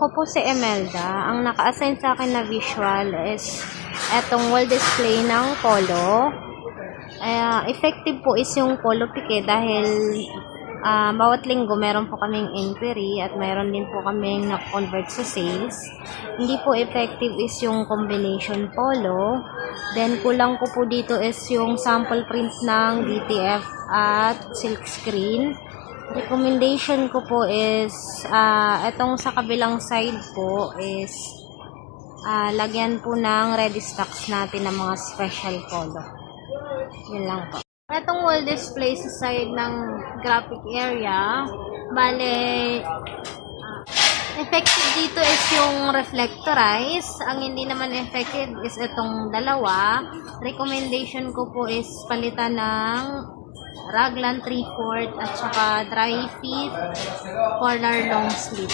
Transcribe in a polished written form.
Ako po si Emelda. Ang naka-assign sa akin na visual is etong wall display ng polo. Effective po is yung polo pique dahil bawat linggo meron po kaming inquiry at meron din po kaming na-convert sa sales. Hindi po effective is yung combination polo. Then kulang ko po dito is yung sample print ng DTF at silk screen. Recommendation ko po is etong sa kabilang side po is lagyan po ng ready stocks natin ng mga special polo. Yun lang po. Etong wall display sa side ng graphic area, bale effective dito is yung reflectorize. Ang hindi naman effective is itong dalawa. Recommendation ko po is palitan ng raglan 3/4 at saka dry fit corner long sleeve.